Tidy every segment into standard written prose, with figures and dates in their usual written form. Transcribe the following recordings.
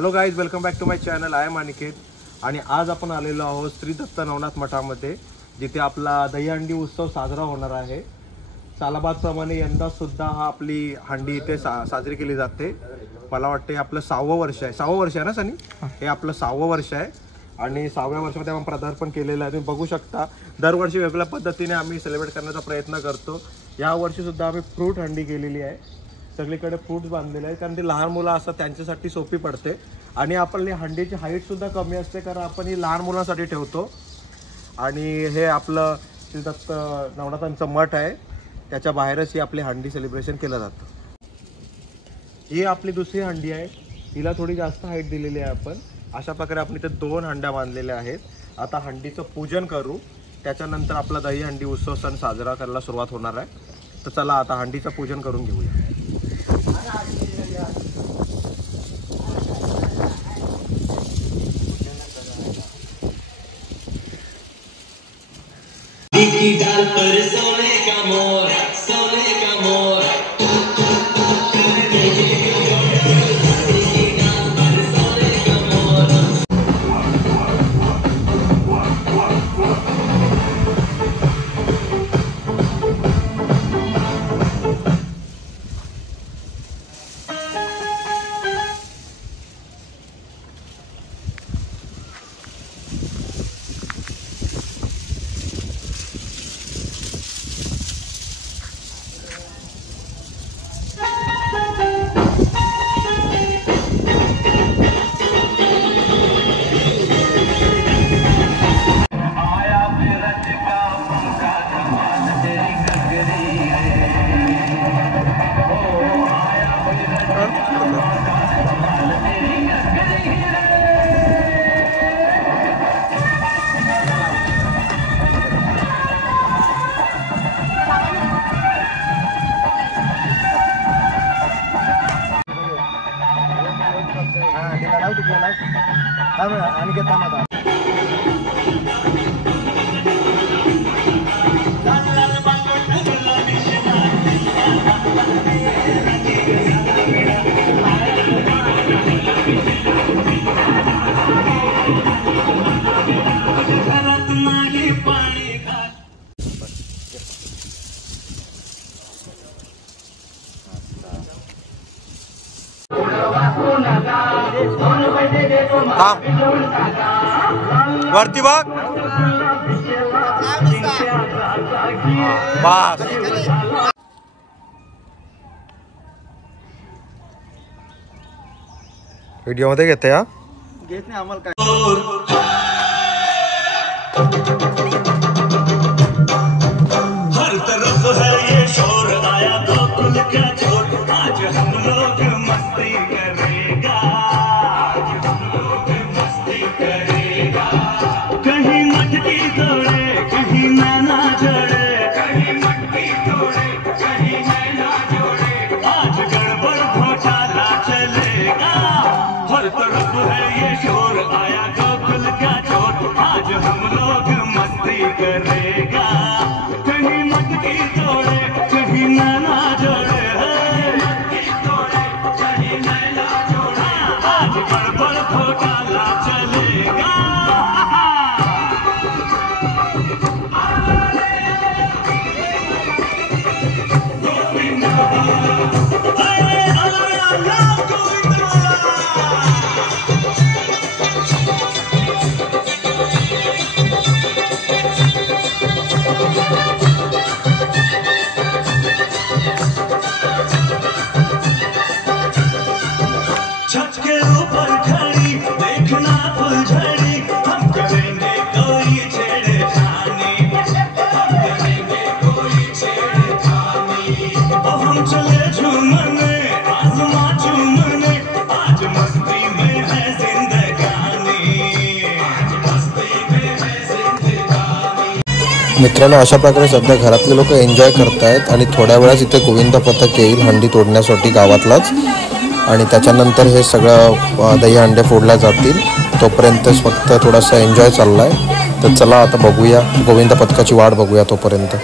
Hello guys, welcome back to my channel. I am Aniket आणि आज आपण आलेलो आहोत श्री दत्त नवनाथ मठामध्ये, जिथे आपला दहीहंडी उत्सव साजरा होणार आहे. सालाबादप्रमाणे यंदासुद्धा हा आपली हंडी इथे साजरी केली जाते. मला वाटते आपलं 6वं वर्ष आहे ना सनी? हे आपलं 6वं वर्ष आहे आणि 6व्या वर्षामध्ये आपण पदार्पण केलेलं आहे. तुम्ही बघू शकता दरवर्षी वेगळ्या पद्धतीने आम्ही सेलिब्रेट करण्याचा प्रयत्न करतो. या वर्षीसुद्धा आम्ही फ्रूट हंडी केलेली आहे. सगळीकडे फ्रूट्स बांधलेले आहेत कारण ती लहान मुलं असतात त्यांच्यासाठी सोपी पडते. आणि आपली हंडीची हाईटसुद्धा कमी असते कारण आपण ही लहान मुलांसाठी ठेवतो. आणि हे आपलं श्री दत्त नवनाथांचं मठ आहे, त्याच्या बाहेरच ही आपली हंडी सेलिब्रेशन केलं जातं. ही आपली दुसरी हंडी आहे, तिला थोडी जास्त हाईट दिलेली आहे आपण. अशा प्रकारे आपण इथे 2 हंड्या बांधलेल्या आहेत. आता हंडीचं पूजन करू, त्याच्यानंतर आपला दहीहंडी उत्सव सण साजरा करायला सुरुवात होणार आहे. तर चला आता हंडीचं पूजन करून घेऊया. डाल पर सोने का मोर, सोने का मोर। आणि घेता माझा वरती बघ बस. व्हिडिओ मध्ये घेते या घेत नाही आम्हाला काय. हर तरफ है ये शोर, आया गोकुल का छोर, आज हम लोग मस्ती करेगा, आज हम लोग मस्ती करेगा. कहीं मटकी तोड़े, कहीं मैना जोड़े, कहीं मटकी तोड़े, कहीं मैना जोड़े, आज गड़बड़ घोटाला चलेगा. हर तरफ है ये शोर, आया गोकुल का छोर, आज हम लोग मस्ती करेगा. कहीं मटकी तोड़े, कहीं मैना जोड़े, मटकी तोड़े, कहीं मैना जोड़े, आज गड़बड़ घोटाला चलेगा. छत के ऊपर खड़ी देखना फुलझड़ी, हम करेंगे कोई छेड़खानी, हम करेंगे कोई छेड़खानी. हम चले झूमने, आसमां चूमने, आज मस्ती में है जिंदगानी, आज मस्ती में है जिंदगानी. मित्रांनो, अशा प्रकारे सध्या घरातले लोक एन्जॉय करतायत आणि थोड्या वेळाच इथे गोविंद पथक येईल हंडी तोडण्यासाठी गावातलाच. आणि त्याच्यानंतर हे सगळं दहीहंड्या फोडल्या जातील. तोपर्यंतच फक्त थोडासा एन्जॉय चालला आहे. तर चला आता बघूया, गोविंद पथकाची वाट बघूया तोपर्यंत.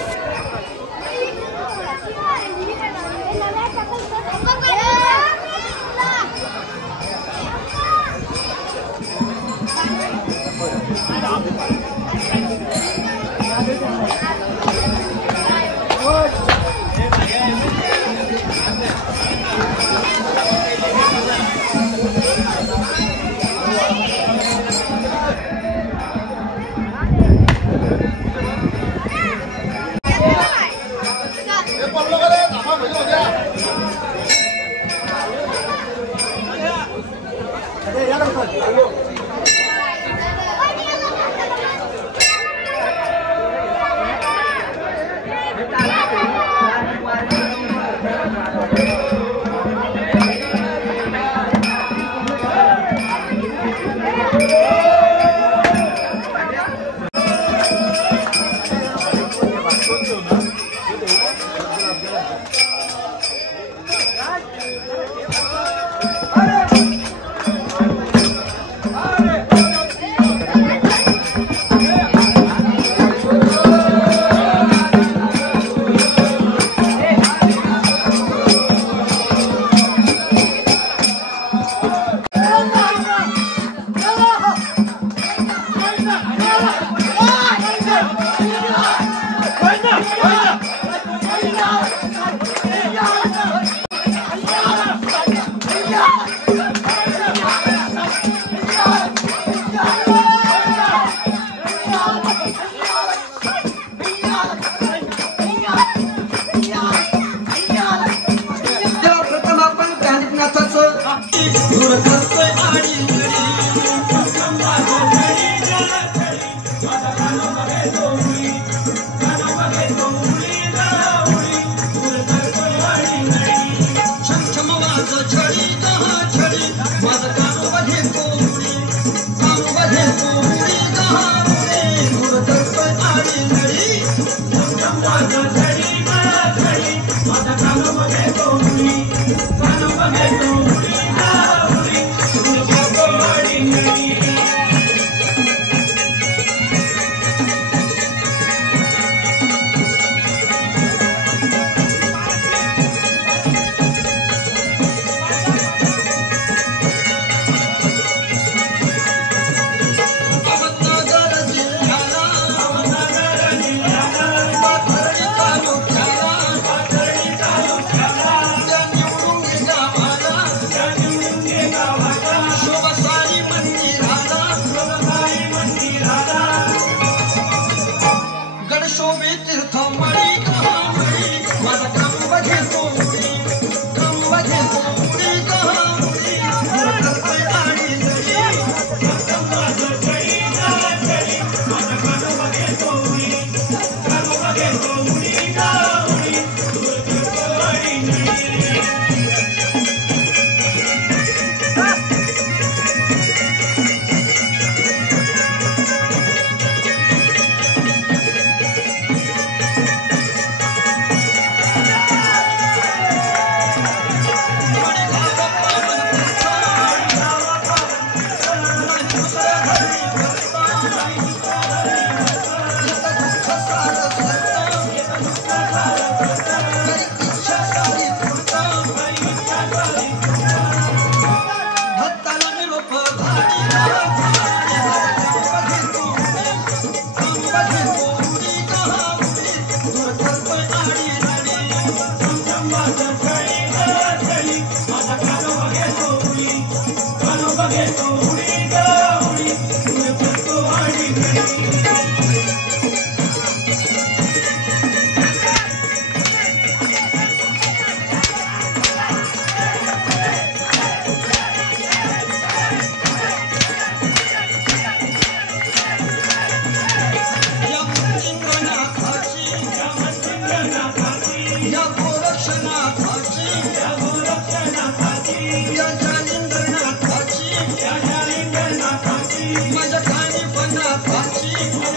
माझ्या खाणी पण नाथाची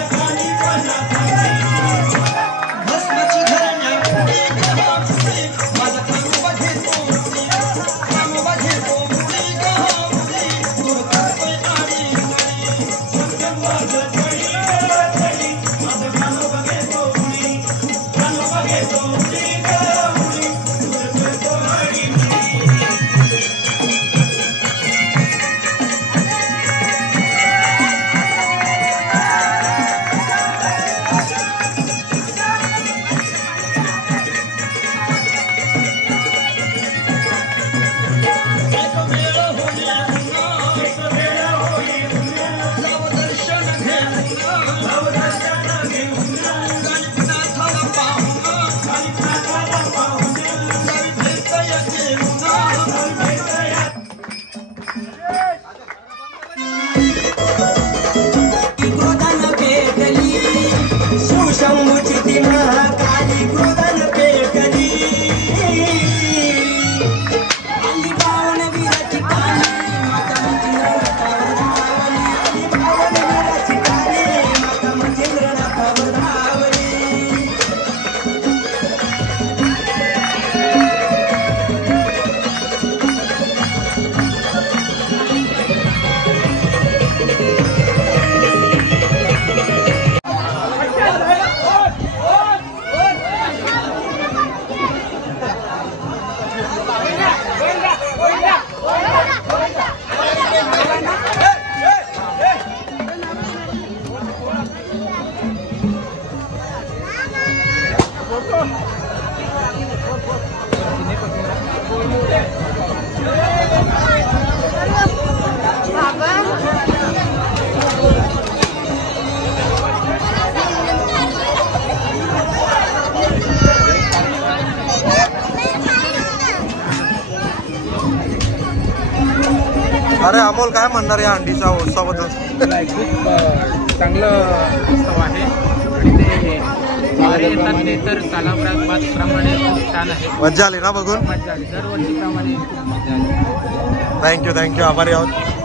अरे अमोल काय म्हणणार या हंडीच्या उत्सवाबद्दल? खूप चांगलं उत्सव आहे आणि ते येतात ते तर कालाप्रमाणे खूप छान आहे. मज्जा आली ना बघून? मजा आली दरवर्षीप्रमाणे खूप मजा आली. थँक्यू आभारी आहोत.